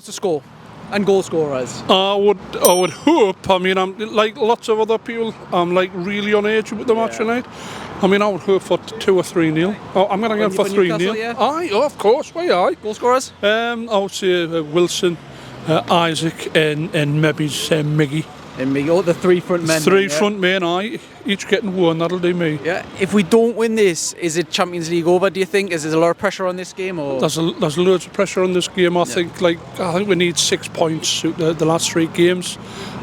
What's the score? And goal scorers? I would hope. I mean, I'm like lots of other people. I'm like really on edge with the match tonight. I mean, I would hope for 2 or 3-0. Oh, I'm going to go for 3-0. Yeah? Aye, of course. Why aye? Goal scorers? I would say Wilson, Isaac, and maybe Miggy. And we got the 3 front men. 3 front men, aye. Each getting one. That'll do me. Yeah. If we don't win this, is it Champions League over? Do you think? Is there a lot of pressure on this game? Or there's loads of pressure on this game. I think we need 6 points the last 3 games,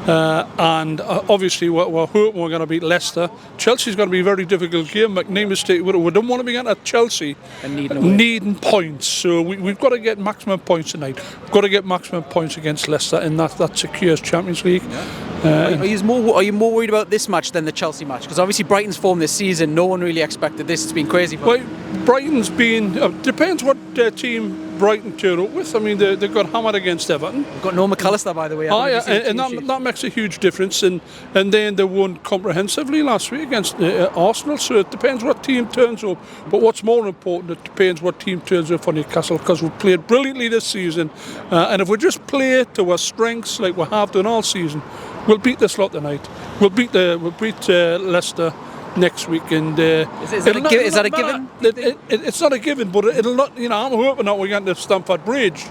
and obviously we're hoping we're going to beat Leicester. Chelsea's going to be a very difficult game. Make no mistake, we don't want to be getting at Chelsea and needing points. So we've got to get maximum points tonight. We've got to get maximum points against Leicester, and that secures Champions League. Yeah. Are you more worried about this match than the Chelsea match? Because obviously Brighton's form this season, no one really expected this. It's been crazy for them. Brighton's been depends what team Brighton turn up with. I mean, they got hammered against Everton. We've got no McAllister, by the way. And that makes a huge difference. And then they won comprehensively last week against Arsenal. So it depends what team turns up. But what's more important, it depends what team turns up for Newcastle, because we've played brilliantly this season. And if we just play to our strengths like we have done all season, we'll beat this lot tonight. We'll beat Leicester next week, and is that a given? It's not a given, but it'll not. You know, I'm hoping that we get to Stamford Bridge,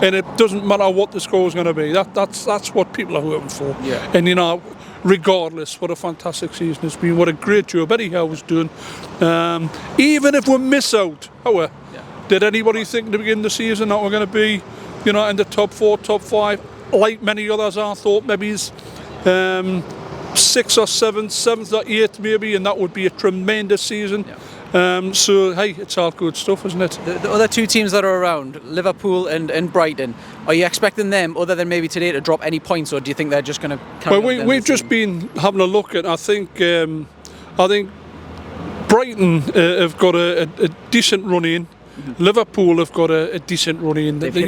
and it doesn't matter what the score is going to be. That's what people are hoping for. Yeah. And you know, regardless, what a fantastic season it's been. What a great job Eddie Howe's doing. Even if we miss out, however, did anybody think at the beginning of the season that we're going to be, you know, in the top 4, top 5, like many others? I thought maybe 6th or 7th or 8th maybe, and that would be a tremendous season. So hey, it's all good stuff, isn't it? The other 2 teams that are around, Liverpool and Brighton, are you expecting them, other than maybe today, to drop any points, or do you think they're just going to carry on? Well, we've just been having a look at. I think Brighton have got a decent run in. Liverpool have got a decent run in. They've hit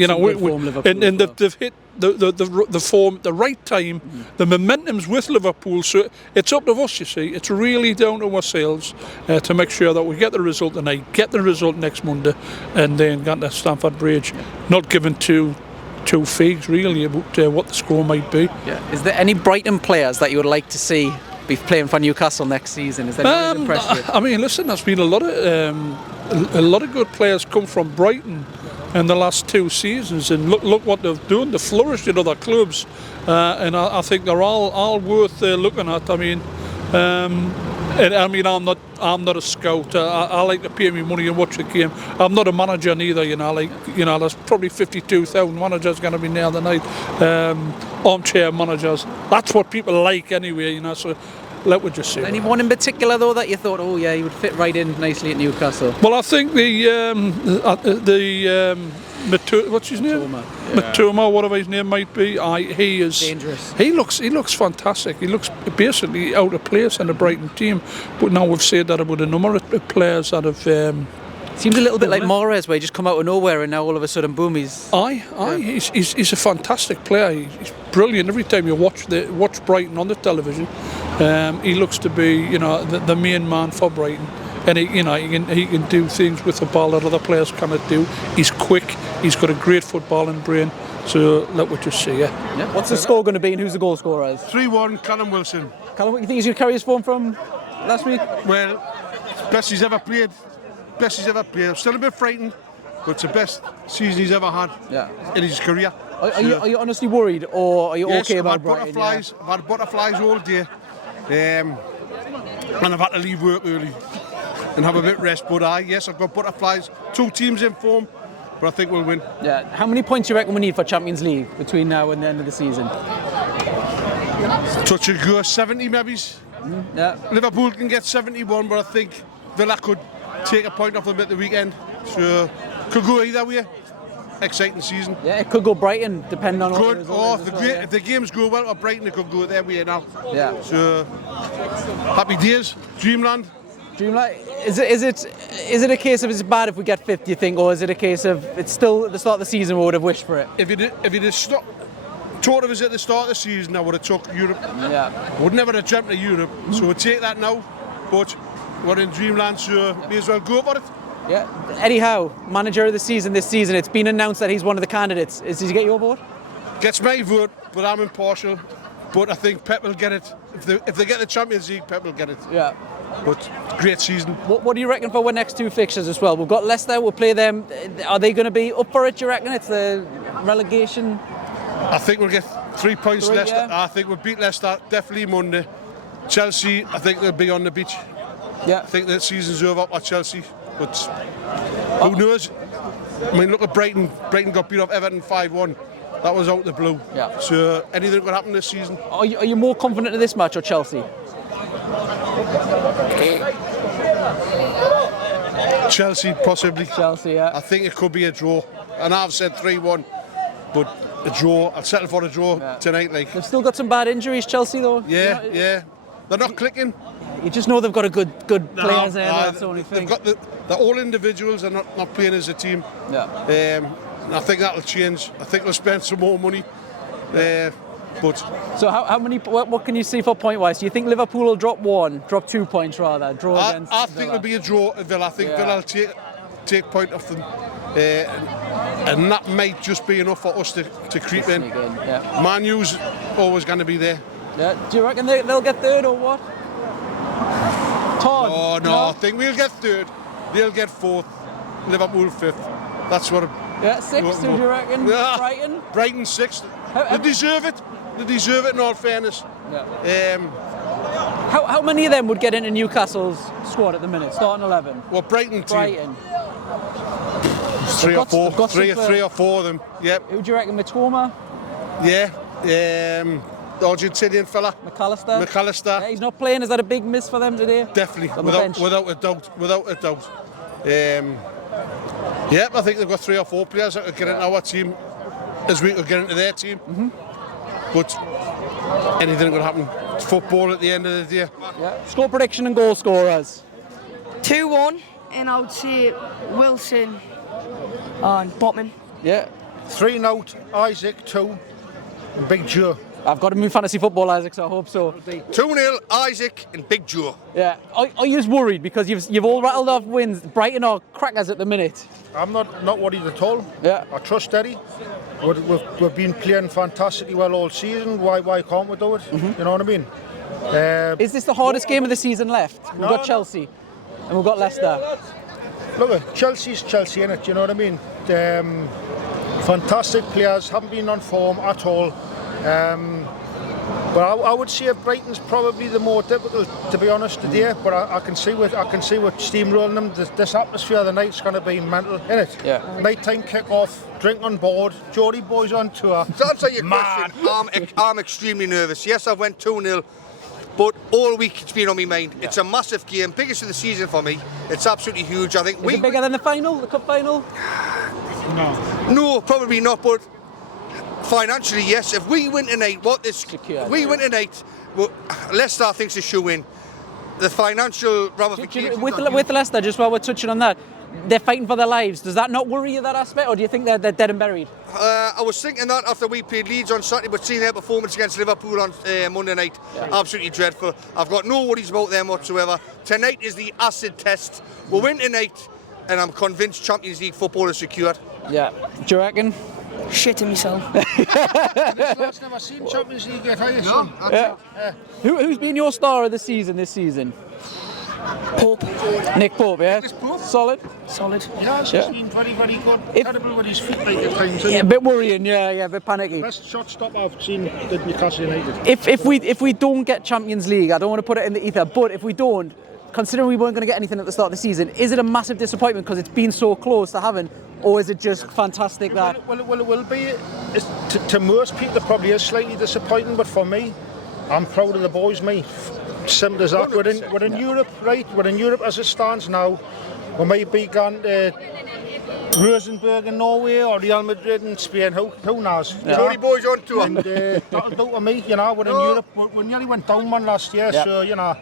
they've hit the form at the right time. The momentum's with Liverpool, so it's up to us. You see, it's really down to ourselves to make sure that we get the result tonight, get the result next Monday, and then get to Stamford Bridge. Not given two figs really about what the score might be. Yeah. Is there any Brighton players that you would like to see be playing for Newcastle next season? Is there anyone who's impressed you? I mean, listen, there's been a lot of good players come from Brighton in the last 2 seasons, and look what they've done. They've flourished in other clubs, and I think they're all worth looking at. I mean, I'm not a scout. I like to pay me money and watch the game. I'm not a manager neither. There's probably 52,000 managers going to be there tonight. Armchair managers. That's what people like anyway. So let me just say. Anyone in particular though that you thought, oh yeah, he would fit right in nicely at Newcastle? Well, I think what's his name? Matoma, whatever his name might be. He is dangerous. He looks fantastic. He looks basically out of place in the Brighton team. But now we've said that about a number of players that have. Seems a little bit like Mahrez, where he just come out of nowhere and now all of a sudden, boom, he's. He's a fantastic player. He's brilliant. Every time you watch Brighton on the television, he looks to be the main man for Brighton. And he can do things with the ball that other players cannot do. He's quick. He's got a great footballing brain. So let me just see. Yeah. What's the score going to be, and who's the goal scorers? 3-1, Callum Wilson. Callum, what do you think he's going to carry his form from last week? Well, best he's ever played. I'm still a bit frightened, but it's the best season he's ever had in his career. Are you honestly worried, or are you okay about Brighton? I've had butterflies all day, and I've had to leave work early and have a bit of rest. But I've got butterflies. 2 teams in form, but I think we'll win. Yeah. How many points do you reckon we need for Champions League between now and the end of the season? Touch and go, 70 maybe. Yeah. Liverpool can get 71, but I think Villa could take a point off them at the weekend. So could go either way. Exciting season. Yeah, it could go Brighton, depending on the results. If the games go well for Brighton, it could go their way now. Yeah. So happy days, Dreamland. Is it a case of it's bad if we get 5th, do you think, or is it a case of it's still at the start of the season we would have wished for it? If it is thought of us at the start of the season, I would have took Europe. Yeah. Would never have dreamt of Europe. So we'll take that now. But we're in Dreamland, so may as well go for it. Yeah. Eddie Howe, manager of the season this season. It's been announced that he's one of the candidates. Does he get your vote? Gets my vote, but I'm impartial. But I think Pep will get it. If they get the Champions League, Pep will get it. Yeah. But great season. What do you reckon for our next 2 fixtures as well? We've got Leicester, we'll play them. Are they going to be up for it, do you reckon? It's the relegation. I think we'll get 3 points. Leicester. Yeah. I think we'll beat Leicester definitely Monday. Chelsea, I think they'll be on the beach. Yeah. I think the season's over at Chelsea. But who knows? I mean, look at Brighton. Brighton got beat off Everton 5-1. That was out of the blue. Yeah. So anything could happen this season. Are you more confident in this match or Chelsea? Chelsea, possibly. Chelsea, yeah. I think it could be a draw. And I've said 3-1. But a draw. I'll settle for a draw tonight. Like. They've still got some bad injuries, Chelsea, though. Yeah. They're not clicking. You just know they've got a good players there. That's the only thing. They're all individuals. They're not playing as a team. Yeah. I think that'll change. I think we'll spend some more money. But so how many? What can you see for point wise? Do you think Liverpool will drop 2 points rather? Draw against. I think it'll be a draw at Villa. I think Villa will take point off them, and that might just be enough for us to creep in. Yeah. Man U's always going to be there. Yeah. Do you reckon they'll get third or what? Todd? No. I think we'll get third. They'll get fourth. Liverpool fifth. That's what. Yeah, sixth. Do you reckon? Brighton. Brighton sixth. They deserve it. They deserve it in all fairness. Yeah. How many of them would get into Newcastle's squad at the minute? Starting 11. Well, Brighton. Three or four of them. Yep. Who do you reckon? Mitoma? Yeah. The Argentinian fella. McAllister. Yeah, he's not playing. Is that a big miss for them today? Definitely, without a doubt. Yep, I think they've got 3 or 4 players that could get into our team as we could get into their team. But anything could happen. It's football at the end of the day. Yeah. Score prediction and goal scorers. 2-1, and I would say Wilson and Botman. Yeah. 3-0, Isaac 2, and Big Joe. I've got him in fantasy football, Isaac, so I hope so. 2-0, Isaac and Big Joe. Yeah. Are you worried because you've all rattled off wins? Brighton are crackers at the minute. I'm not worried at all. Yeah. I trust Eddie. We've been playing fantastically well all season. Why can't we do it? You know what I mean? Is this the hardest game of the season left? We've got Chelsea and we've got Leicester. Look, Chelsea's Chelsea, innit? You know what I mean? Fantastic players, haven't been on form at all. But I would say Brighton's probably the more difficult, to be honest, today. But I can see what steamrolling them. This atmosphere of the night's going to be mental, innit? Yeah. Nighttime kick-off, drink on board, Geordie boys on tour. To answer your question, I'm extremely nervous. Yes, I went 2-0, but all week it's been on my mind. It's a massive game, biggest of the season for me. It's absolutely huge. I think Is it bigger than the final, the cup final? No, probably not. But financially, yes. If we win tonight, Leicester thinks a shoe-in. The financial ramifications. With Leicester, just while we're touching on that, they're fighting for their lives. Does that not worry you, that aspect, or do you think they're dead and buried? I was thinking that after we played Leeds on Saturday, but seeing their performance against Liverpool on Monday night, absolutely dreadful. I've got no worries about them whatsoever. Tonight is the acid test. We'll win tonight, and I'm convinced Champions League football is secured. Yeah. Do you reckon? Shitting myself. I've never seen Champions League yet, have you? No. Yeah. Who's been your star of the season this season? Pope. Nick Pope, yeah? Solid? Solid. Yeah, he's been very, very good. Terrible with his feet like at times. Yeah, a bit worrying, yeah, a bit panicky. Best shot stop I've seen at Newcastle United. If we don't get Champions League, I don't want to put it in the ether, but if we don't, considering we weren't going to get anything at the start of the season, is it a massive disappointment because it's been so close to having, or is it just fantastic that... Well, it will be. To most people, it probably is slightly disappointing, but for me, I'm proud of the boys, mate. Simple as that. We're in Europe, right? We're in Europe as it stands now. We might be gone to Rosenborg in Norway or Real Madrid in Spain. Who knows? Geordie boys on tour. And that'll do to me, you know. We're in Europe. We nearly went down one last year, so, you know,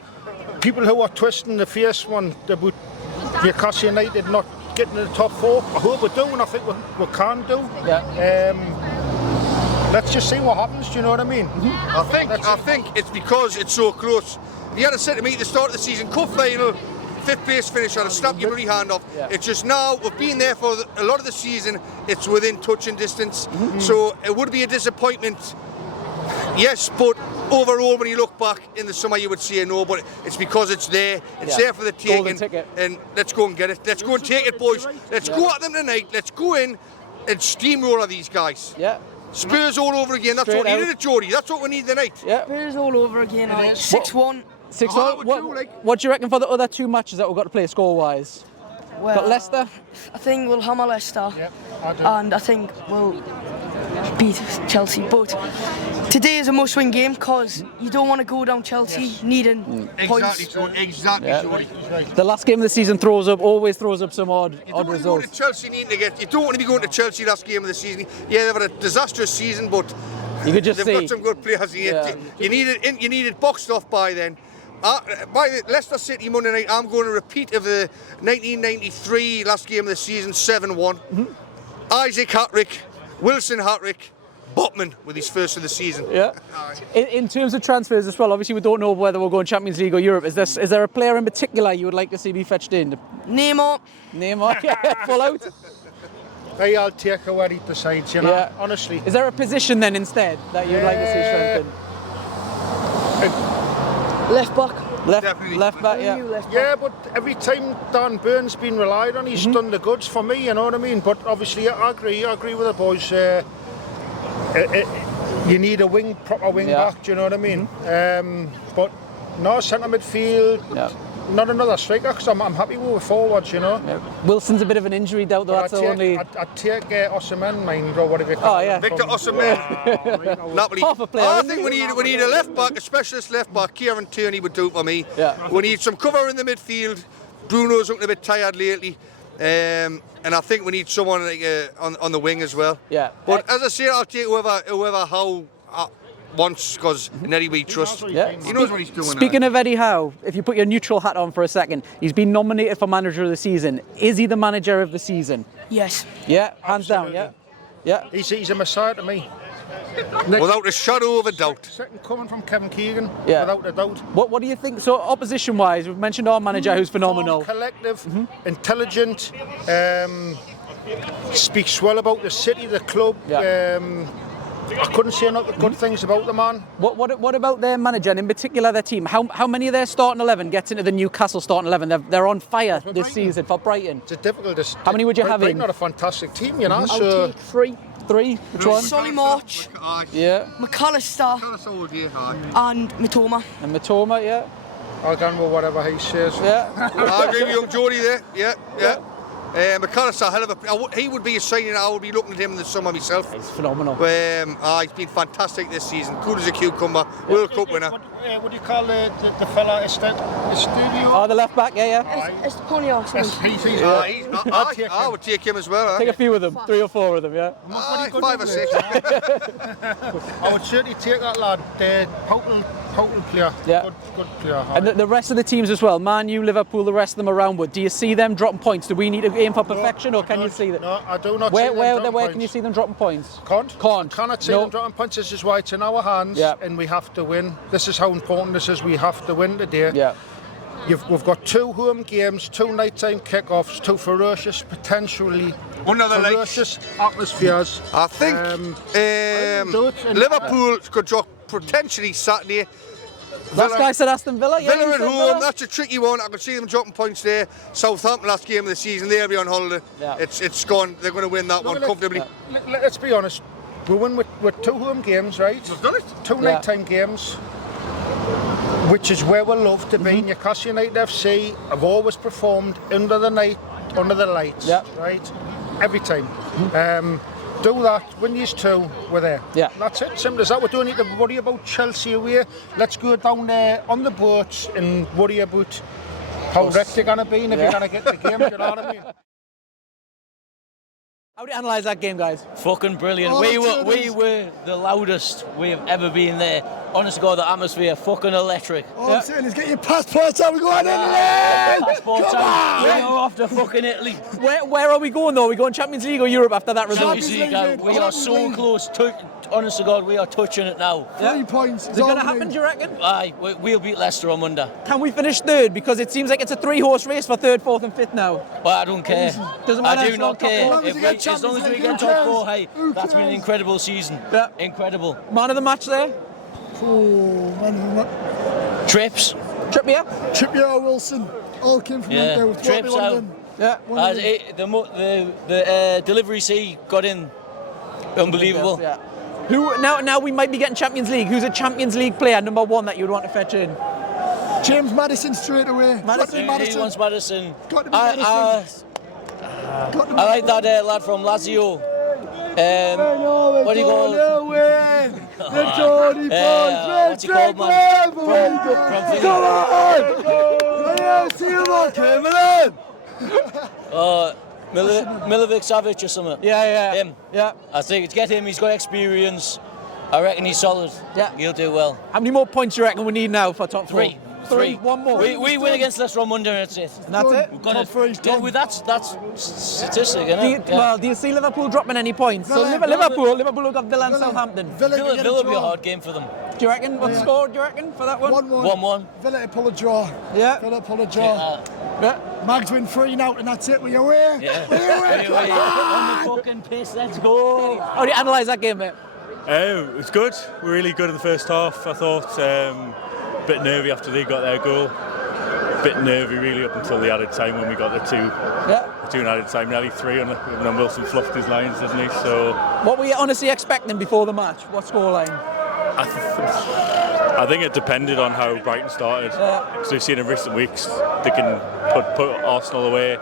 people who are twisting the face when about Newcastle United not getting to the top 4, I hope we do, and I think we can do. Let's just see what happens, do you know what I mean? I think it's because it's so close. If you had said to me at the start of the season, cup final, fifth place finish or to snap your bloody hand off. Yeah. It's just now, we've been there for a lot of the season, it's within touching distance. So it would be a disappointment, yes, but overall when you look back in the summer you would say no, but it's because it's there. It's there for the Golden taking. ticket. And let's go and get it. Let's go and take it, boys. Let's go at them tonight. Let's go in and steamroller these guys. Yeah. Spurs all over again. That's Straight what we out. needed, Jody. That's what we need tonight. Yeah. Spurs all over again. 6-1. 6-1. What do you reckon for the other two matches that we've got to play score-wise? Well, Got Leicester? I think we'll hammer Leicester. Yep, I do. And I think we'll beat Chelsea. But today is a must-win game because you don't want to go down Chelsea needing points. Exactly, Jody. The last game of the season always throws up some odd You don't want to go results. to Chelsea needing to get. You don't want to be going to Chelsea last game of the season. Yeah, they've had a disastrous season, but You could just they've see. got some good players here. Yeah. You needed boxed off by then. By the Leicester City Monday night, I'm going to repeat of the 1993 last game of the season, 7-1. Isaac hat-trick, Wilson hat-trick, Botman with his first of the season. Yeah. In terms of transfers as well, obviously we don't know whether we're going Champions League or Europe. Is there a player in particular you would like to see be fetched in? Neymar. Neymar, yeah, full out. Hey, I'll take away he decides, you know, Yeah. honestly. Is there a position then instead that you'd like to see strengthened? Left back. Definitely. Left back, yeah. New left back. Yeah, but every time Dan Byrne's been relied on, he's done the goods for me, you know what I mean? But obviously, I agree with the boys. You need a proper wing back, do you know what I mean? But no, centre midfield, not another striker, because I'm happy with forwards, you know? Yeah. Wilson's a bit of an injury doubt, though. That's the only. I'd take Osimhen, mind, or whatever you call Oh, yeah. it. Victor Osimhen. Napoli. Half a player, I isn't think he? we need a left back, a specialist left back. Kieran Tierney would do it for me. Yeah. We need some cover in the midfield. Bruno's looking a bit tired lately. And I think we need someone like, on the wing as well. Yeah. But as I say, I'll take whoever Howe wants, because in Eddie we trust. Yeah. He knows what he's doing. Speaking of Eddie Howe, if you put your neutral hat on for a second, he's been nominated for Manager of the Season. Is he the Manager of the Season? Yes. Yeah, hands down, yeah. Yeah. He's a messiah to me. Without a shadow of a doubt. Second coming from Kevin Keegan, Yeah. without a doubt. What do you think? So opposition-wise, we've mentioned our manager who's phenomenal. Collective, intelligent, speaks well about the city, the club. Yeah. I couldn't say enough good things about the man. What about their manager and in particular their team? How many of their starting 11 gets into the Newcastle starting 11? They're on fire this Brighton. season for Brighton. It's difficult. How many would you have in? Brighton not a fantastic team, you know. I'll So take 3. 3? Which one? Solly March, Yeah. McAllister, and Mitoma. And Matoma, yeah. I'll go with whatever he says. Yeah. I agree with young Jody there. Yeah. McAllister, hell of a. He would be a signing. I would be looking at him in the summer myself. He's phenomenal. He's been fantastic this season. Cool as a cucumber. World Cup winner. What do you call the fella? Studio? Oh, the left back, yeah. It's the Pony Arsenal. I would take him as well. Take a few of them, 3 or 4 of them, yeah. 5 or 6. I would certainly take that lad. The Potent player. Yeah. Good player. And the rest of the teams as well, Man U, Liverpool, the rest of them around, but do you see them dropping points? Do we need to aim for perfection, or can you see that? No, I do not see them dropping Where points. can you see them dropping points? Can't. Cannot see No. them dropping points. This is why it's in our hands, Yeah. and we have to win. This is how important this is. We have to win today. Yeah. We've got 2 home games, 2 nighttime kickoffs, 2 ferocious, potentially ferocious atmospheres. I think Liverpool could drop potentially Saturday. Last guy said Aston Villa. Yeah, Villa you at said home, Villa. that's a tricky one. I could see them dropping points there. Southampton last game of the season, they'll be on holiday. Yeah. It's gone. They're going to win that one comfortably. Let's be honest. We win with 2 home games, right? We've done it. 2 nighttime games, which is where we love to be. Newcastle United FC have always performed under the lights, Yeah. right? Every time. Do that, win these 2, we're there. Yeah. That's it, simple as that. We don't need to worry about Chelsea away. Let's go down there on the boats and worry about how wrecked you're going to be and if you're going to get the game, you know what I mean? How do you analyse that game, guys? Fucking brilliant. We were the loudest we have ever been there. honest to God, the atmosphere fucking electric. All I'm saying is get your passports out, we're going Italy! Passports out. We are off to fucking Italy. Where are we going though? Are we going Champions League or Europe after that result? Champions League, we are so close. Honest to God, we are touching it now. 3 points. Is it going to happen, do you reckon? Aye, we'll beat Leicester on Monday. Can we finish third? Because it seems like it's a 3-horse race for third, fourth and fifth now. Well, I don't care. Doesn't matter. I do not care. As long as we get top 4, hey, Who that's been an cares? incredible season. Yeah. Incredible. Man of the match there? Oh, man. Trips. Trippier? Trippier or Wilson. All came from Yeah. them. Trips out. Yeah. The deliveries he got in, unbelievable. Yeah. Who now we might be getting Champions League. Who's a Champions League player number 1 that you'd want to fetch in? James Madison straight away. Madison? He wants Madison. Got to be Madison. I like that lad from Lazio. What do you call him? What's he called, man? Milivojevic Savic or something. Yeah. Him. Yeah. I think it's get him. He's got experience. I reckon he's solid. Yeah. He'll do well. How many more points do you reckon we need now for top 4? 3. One more. We win against Leicester on Monday and that's it. And that's it? We've got it. That's statistic, isn't it? Well, do you see Liverpool dropping any points? So Liverpool have got Villa and Southampton. Villa will be a hard game for them. Do you reckon? What score do you reckon for that one? 1-1. Villa to pull a draw. Yeah. Villa pull a draw. Yeah. Mags win 3 now and that's it. We're away. Yeah. We're away. On the fucking piss, let's go. How do you analyse that game, mate? It was good. We were really good in the first half. I thought a bit nervy after they got their goal. A bit nervy really up until the added time when we got the 2. Yeah. 2 in added time, nearly 3, and then Wilson fluffed his lines, didn't he? So what were you honestly expecting before the match? What scoreline? I think it depended on how Brighton started. Because we've seen in recent weeks they can put Arsenal away.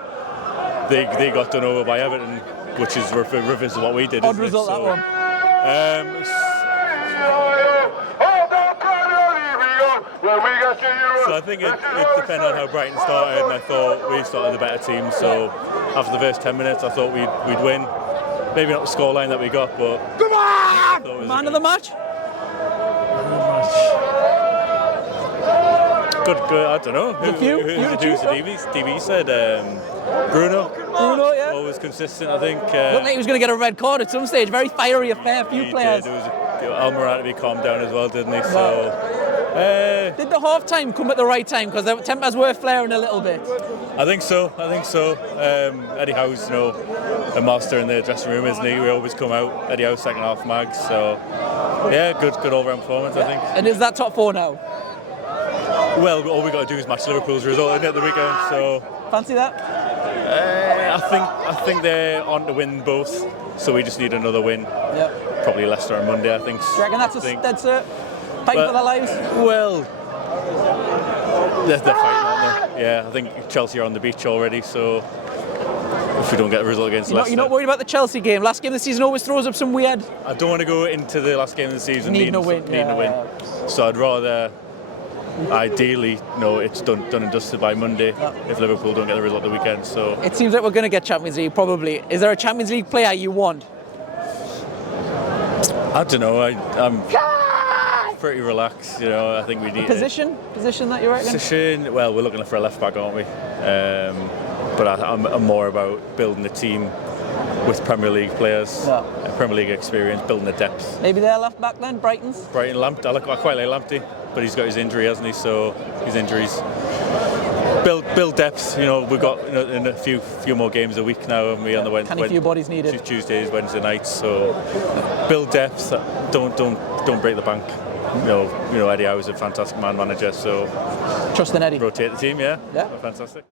They got done over by Everton, which is reverse of what we did. Odd result, that one. So I think it depended on how Brighton started, and I thought we started the better team. So after the first 10 minutes, I thought we'd win. Maybe not the scoreline that we got, but come on! Man of the match. Good. I don't know. Who's the TV said? Bruno. Bruno, yeah. Always consistent, I think. Looked like he was going to get a red card at some stage. Very fiery affair. Few players. There was Almiron to be calmed down as well, didn't he? So. Did the half time come at the right time? Because the tempers were flaring a little bit. I think so. Eddie Howe's, a master in the dressing room, isn't he? We always come out. Eddie Howe's second half mags. So, yeah, good all-round performance, I think. And is that top 4 now? Well, all we got to do is match Liverpool's result at the weekend. So. Fancy that? I think they're on to win both. So we just need another win. Yep. Probably Leicester on Monday, I think. Do you reckon that's a dead cert? Fighting for their lives? Well, they're fighting, aren't they? Yeah, I think Chelsea are on the beach already, so if we don't get a result against Leicester. You're not worried about the Chelsea game? Last game of the season always throws up some weird... I don't want to go into the last game of the season needing a win. So I'd rather, ideally, it's done and dusted by Monday if Liverpool don't get the result the weekend. So it seems like we're going to get Champions League, probably. Is there a Champions League player you want? I don't know. I'm pretty relaxed, I think we need position that you reckon? Position. Well, we're looking for a left back, aren't we? But I'm more about building a team with Premier League players, Premier League experience, building the depth. Maybe their left back then, Brighton's. Brighton, Lamptey. I quite like Lamptey, but he's got his injury, hasn't he? So his injuries. Build depth. We've got in a few more games a week now, and we on the Wednesday. A few bodies needed. Tuesdays, Wednesday nights. So build depth. Don't break the bank. Eddie Howe is a fantastic manager, so trust in Eddie. Rotate the team, yeah. Fantastic.